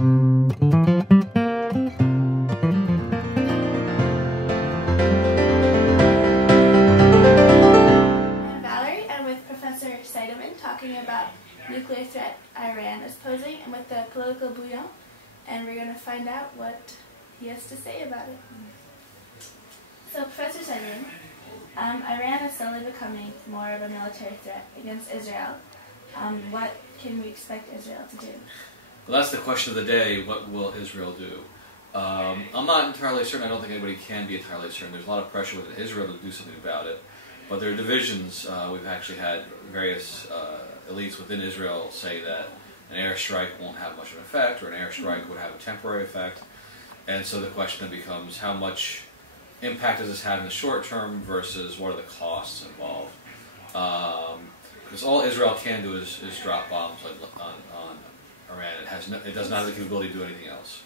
Valerie. I'm with Professor Saideman talking about nuclear threat Iran is posing and with the political Bouillon, and we're going to find out what he has to say about it. So, Professor Saideman, Iran is slowly becoming more of a military threat against Israel. What can we expect Israel to do? Well, that's the question of the day. What will Israel do? I'm not entirely certain. I don't think anybody can be entirely certain. There's a lot of pressure within Israel to do something about it. But there are divisions. We've actually had various elites within Israel say that an airstrike won't have much of an effect, or an airstrike would have a temporary effect. And so the question then becomes, how much impact does this have in the short term versus what are the costs involved? Because all Israel can do is drop bombs on Iran. It does not have the capability to do anything else.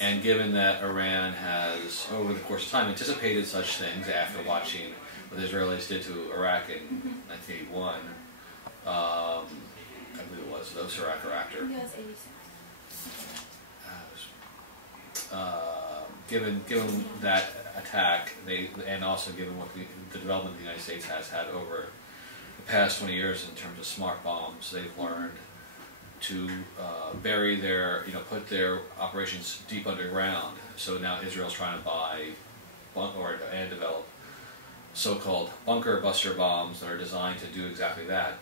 And given that Iran has, over the course of time, anticipated such things after watching what the Israelis did to Iraq in 1981, I believe it was, those Iraq reactor. It was 86. Given that attack, and also given what the development the United States has had over the past 20 years in terms of smart bombs, they've learned to bury their, put their operations deep underground. So now Israel's trying to buy and develop so-called bunker buster bombs that are designed to do exactly that,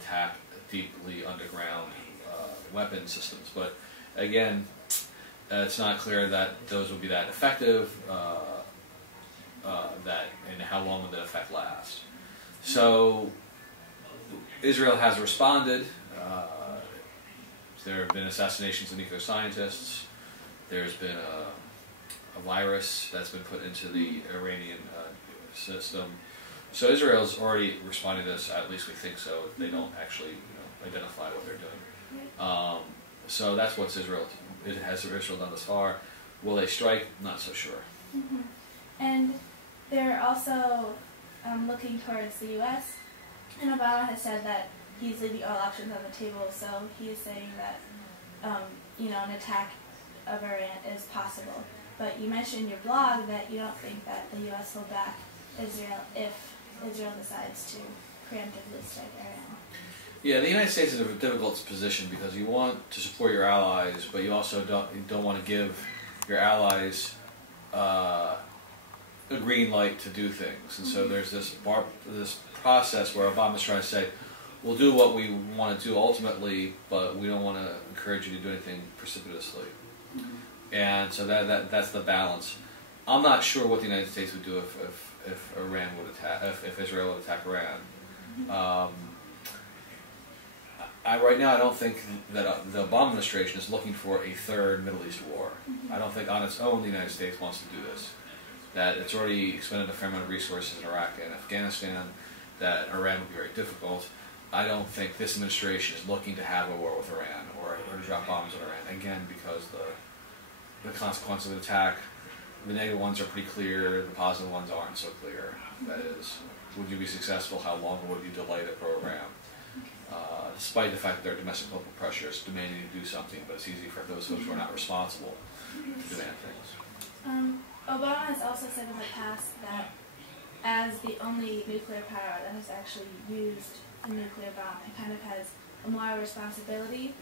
attack deeply underground weapon systems. But again, it's not clear that those will be that effective, and how long will that effect last. So Israel has responded. There have been assassinations of nuclear scientists. There's been a virus that's been put into the Iranian system. So Israel's already responded to this, at least we think so, if they don't actually identify what they're doing. So that's what Israel done thus far. Will they strike? Not so sure. Mm-hmm. And they're also looking towards the U.S. And Obama has said that he's leaving all options on the table, so he is saying that an attack of Iran is possible. But you mentioned in your blog that you don't think that the U.S. will back Israel if Israel decides to preemptively strike Iran. Yeah, the United States is in a difficult position because you want to support your allies, but you also don't want to give your allies a green light to do things. And so there's this process where Obama's trying to say, we'll do what we want to do ultimately, but we don't want to encourage you to do anything precipitously. And so that's the balance. I'm not sure what the United States would do if Iran would attack, if Israel would attack Iran. Right now, I don't think that the Obama administration is looking for a third Middle East war. I don't think on its own the United States wants to do this. That it's already expended a fair amount of resources in Iraq and Afghanistan, that Iran would be very difficult. I don't think this administration is looking to have a war with Iran or to drop bombs on Iran, again, because the consequence of the attack, the negative ones are pretty clear, the positive ones aren't so clear. That is, would you be successful? How long would you delay the program? Despite the fact that there are domestic local pressures demanding to do something, but it's easy for those folks who are not responsible to demand things. Obama has also said in the past that as the only nuclear power that has actually used a nuclear bomb, it kind of has a moral responsibility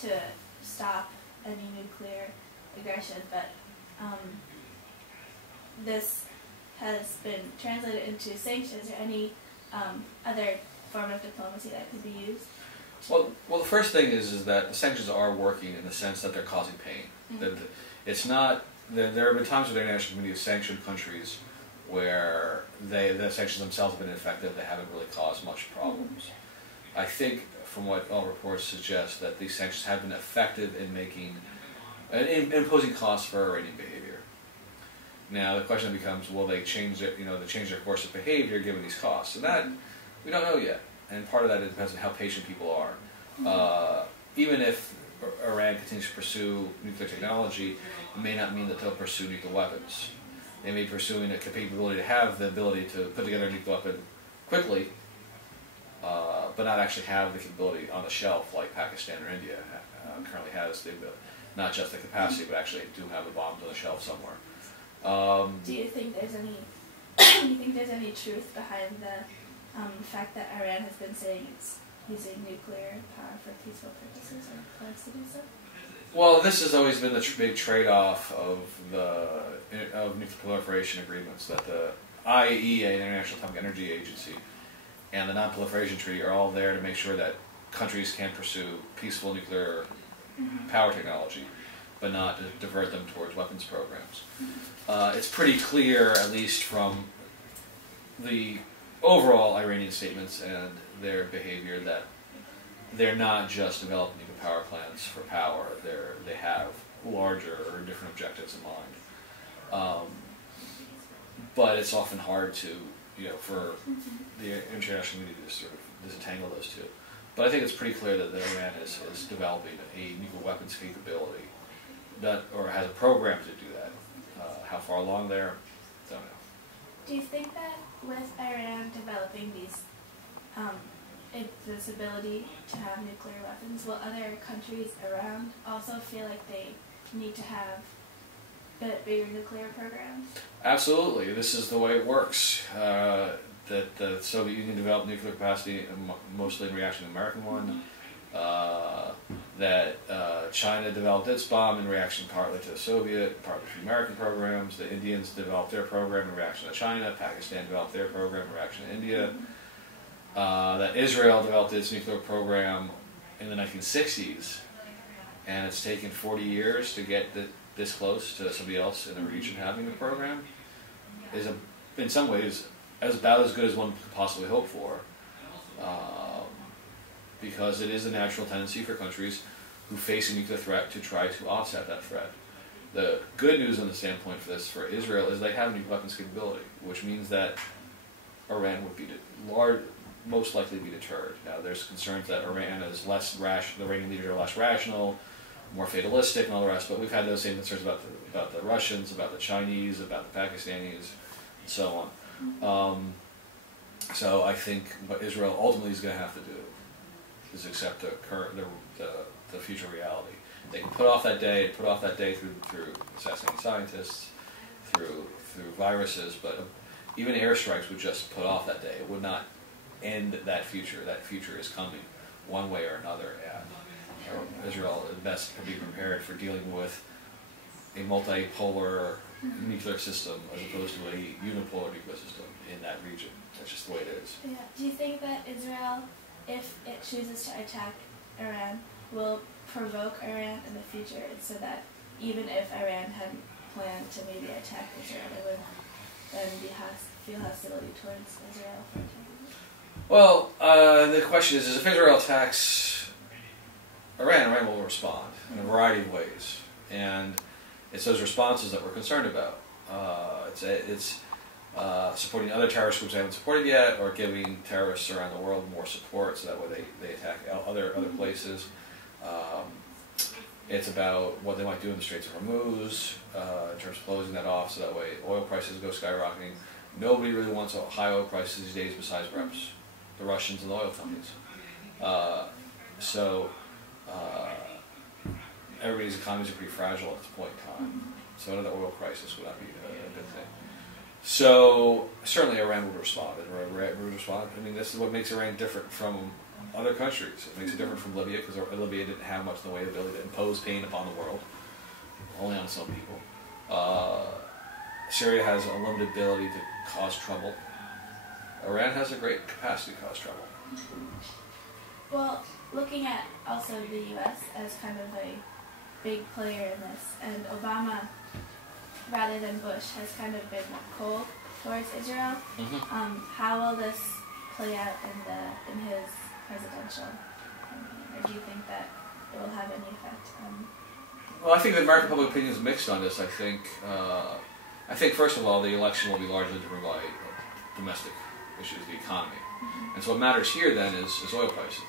to stop any nuclear aggression, but this has been translated into sanctions or any other form of diplomacy that could be used? Well, the first thing is that the sanctions are working in the sense that they're causing pain. It's not. There have been times where the International Committee has sanctioned countries where the sanctions themselves have been ineffective. They haven't really caused much problems. I think, from what all reports suggest, that these sanctions have been effective in imposing costs for Iranian behavior. Now the question becomes, will they change it? They change their course of behavior given these costs, and that we don't know yet. And part of that depends on how patient people are. Even if Iran continues to pursue nuclear technology, it may not mean that they'll pursue nuclear weapons. They may be pursuing a capability to have the ability to put together a nuclear weapon quickly, but not actually have the capability on the shelf like Pakistan or India currently has. not just the capacity, but actually do have the bombs on the shelf somewhere. Do you think there's any? Do you think there's any truth behind the fact that Iran has been saying it's using nuclear power for peaceful purposes or plans to do so? Well, this has always been the big trade-off of nuclear proliferation agreements, that the IAEA, the International Atomic Energy Agency, and the Non-Proliferation Treaty are all there to make sure that countries can pursue peaceful nuclear power technology, but not to divert them towards weapons programs. It's pretty clear, at least from the overall Iranian statements and their behavior, that they're not just developing nuclear power plants for power. They have larger or different objectives in mind. But it's often hard to, for the international community to sort of disentangle those two. But I think it's pretty clear that Iran is developing a nuclear weapons capability, or has a program to do that. How far along there, don't know. Do you think that with Iran developing this ability to have nuclear weapons, will other countries around also feel like they need to have bigger nuclear programs? Absolutely. This is the way it works. That the Soviet Union developed nuclear capacity mostly in reaction to the American one. That China developed its bomb in reaction partly to the Soviet, partly to the American programs. The Indians developed their program in reaction to China. Pakistan developed their program in reaction to India. That Israel developed its nuclear program in the 1960s, and it's taken 40 years to get this close to somebody else in the region having the program, is in some ways about as good as one could possibly hope for, because it is a natural tendency for countries who face a nuclear threat to try to offset that threat. The good news on the standpoint for Israel is they have a nuclear weapons capability, which means that Iran would be most likely be deterred. Now, there's concerns that Iran is less rational, the Iranian leaders are less rational, more fatalistic, and all the rest. But we've had those same concerns about the Russians, about the Chinese, about the Pakistanis, and so on. So I think what Israel ultimately is going to have to do is accept the future reality. They can put off that day through assassinating scientists, through viruses, but even airstrikes would just put off that day. It would not end that future. That future is coming one way or another, and Israel is best to be prepared for dealing with a multipolar nuclear system as opposed to a unipolar nuclear system in that region. That's just the way it is. Yeah. Do you think that Israel, if it chooses to attack Iran, will provoke Iran in the future, so that even if Iran hadn't planned to maybe attack Israel, it would then feel hostility towards Israel? Well, the question is if Israel attacks Iran will respond in a variety of ways, and it's those responses that we're concerned about. It's supporting other terrorist groups they haven't supported yet, or giving terrorists around the world more support, so that way they attack other places. It's about what they might do in the Straits of Hormuz, in terms of closing that off, so that way oil prices go skyrocketing. Nobody really wants high oil prices these days besides perhaps the Russians and the oil companies. Everybody's economies are pretty fragile at this point in time, so another oil crisis would not be a good thing. So certainly Iran would respond. I mean, this is what makes Iran different from other countries. It makes it different from Libya, because Libya didn't have much in the way of ability to impose pain upon the world, only on some people. Syria has a limited ability to cause trouble. Iran has a great capacity to cause trouble. Well, looking at also the U.S. as kind of a big player in this, and Obama, rather than Bush, has kind of been cold towards Israel. How will this play out in his presidential campaign, or do you think that it will have any effect on? Well, I think the American public opinion is mixed on this. I think first of all, the election will be largely driven by domestic issues, the economy, and so what matters here then is oil prices.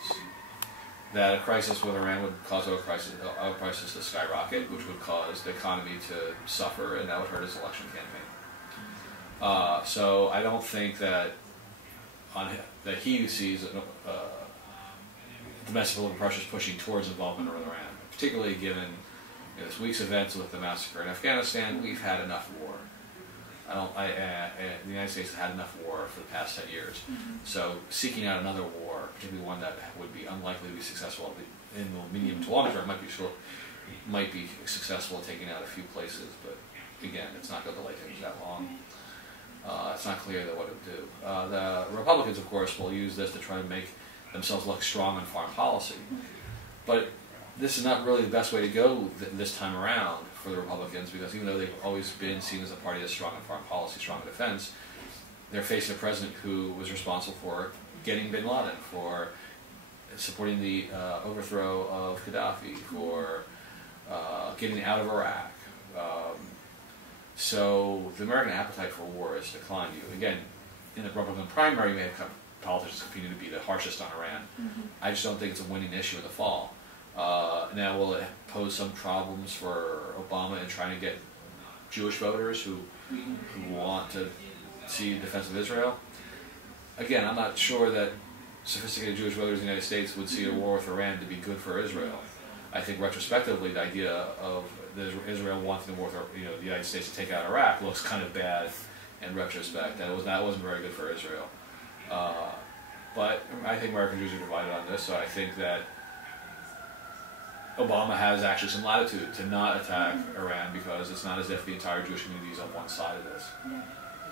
That a crisis with Iran would cause oil prices to skyrocket, which would cause the economy to suffer, and that would hurt his election campaign. So I don't think that he sees domestic political pressures pushing towards involvement with Iran, particularly given This week's events with the massacre in Afghanistan, we've had enough war. The United States has had enough war for the past 10 years. So seeking out another war, particularly one that would be unlikely to be successful in the medium to long term, might be successful at taking out a few places, but again, it's not going to delay things that long. It's not clear that what it would do. The Republicans, of course, will use this to try to make themselves look strong in foreign policy. But this is not really the best way to go this time around for the Republicans, because even though they've always been seen as a party that's strong in foreign policy, strong in defense, they're facing a president who was responsible for getting bin Laden, for supporting the overthrow of Gaddafi, for getting out of Iraq. So the American appetite for war has declined. Again, in the Republican primary, you may have politicians continue to be the harshest on Iran. I just don't think it's a winning issue in the fall. Now, will it pose some problems for Obama in trying to get Jewish voters who want to see defense of Israel? Again, I'm not sure that sophisticated Jewish voters in the United States would see a war with Iran to be good for Israel. I think retrospectively, the idea of Israel wanting the war with the United States to take out Iraq looks kind of bad in retrospect. That wasn't very good for Israel. But I think American Jews are divided on this, so I think that Obama has actually some latitude to not attack Iran, because it's not as if the entire Jewish community is on one side of this. Yeah.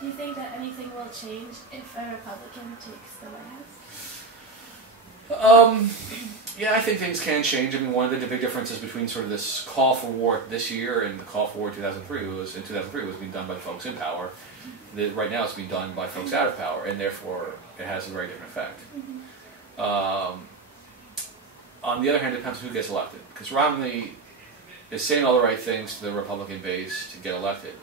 Do you think that anything will change if a Republican takes the White House? Yeah, I think things can change. I mean, one of the big differences between sort of this call for war this year and the call for war in 2003 was being done by folks in power. Right now it's being done by folks out of power, and therefore it has a very different effect. On the other hand, it depends on who gets elected, because Romney is saying all the right things to the Republican base to get elected.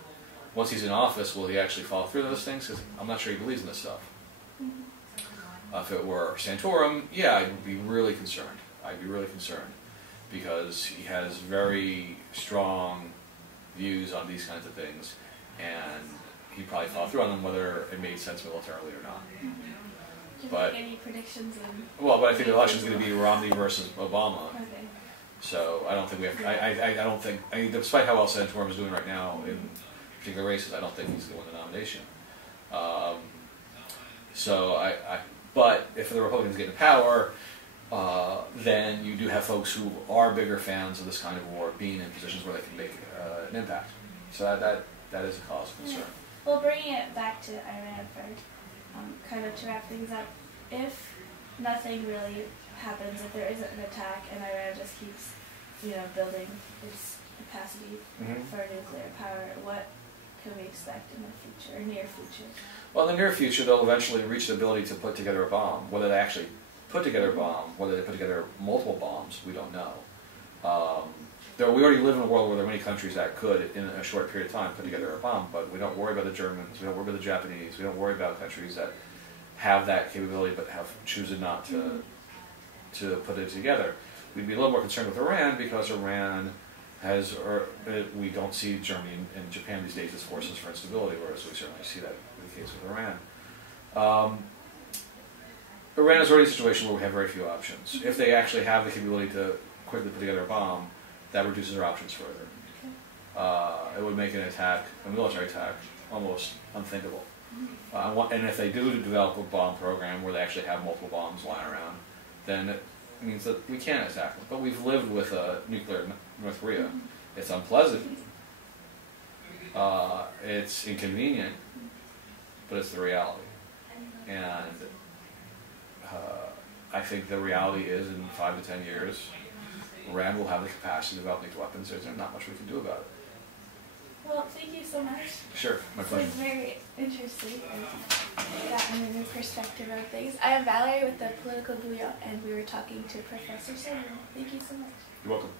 Once he's in office, will he actually follow through those things? Because I'm not sure he believes in this stuff. If it were Santorum, yeah, I'd be really concerned. I'd be really concerned, because he has very strong views on these kinds of things, and he'd probably follow through on them whether it made sense militarily or not. Do you make any predictions? But I think the election's going to be Romney versus Obama. Okay. So I don't think we have. I don't think. I mean, despite how well Santorum is doing right now in particular races, I don't think he's going to win the nomination. But if the Republicans get into power, then you do have folks who are bigger fans of this kind of war being in positions where they can make an impact. So that is a cause of concern. Yeah. Well, bringing it back to Iran first. Kind of to wrap things up, if nothing really happens, if there isn't an attack and Iran just keeps, building its capacity for nuclear power, what can we expect in the future, or near future? Well, in the near future, they'll eventually reach the ability to put together a bomb. Whether they actually put together a bomb, whether they put together multiple bombs, we don't know. We already live in a world where there are many countries that could, in a short period of time, put together a bomb, but we don't worry about the Germans, we don't worry about the Japanese, we don't worry about countries that have that capability but have chosen not to put it together. We'd be a little more concerned with Iran, because Iran we don't see Germany and Japan these days as forces for instability, whereas we certainly see that in the case with Iran. Iran is already a situation where we have very few options. If they actually have the capability to quickly put together a bomb, that reduces our options further. It would make a military attack, almost unthinkable. And if they do develop a bomb program where they actually have multiple bombs lying around, then it means that we can attack them. But we've lived with nuclear North Korea. It's unpleasant. It's inconvenient, but it's the reality. And I think the reality is, in 5 to 10 years, Iran will have the capacity to develop nuclear weapons. There's not much we can do about it. Well, thank you so much. Sure, my pleasure. It was very interesting, and got a new perspective of things. I am Valerie with the Political Bouillon, and we were talking to Professor Saideman. Thank you so much. You're welcome.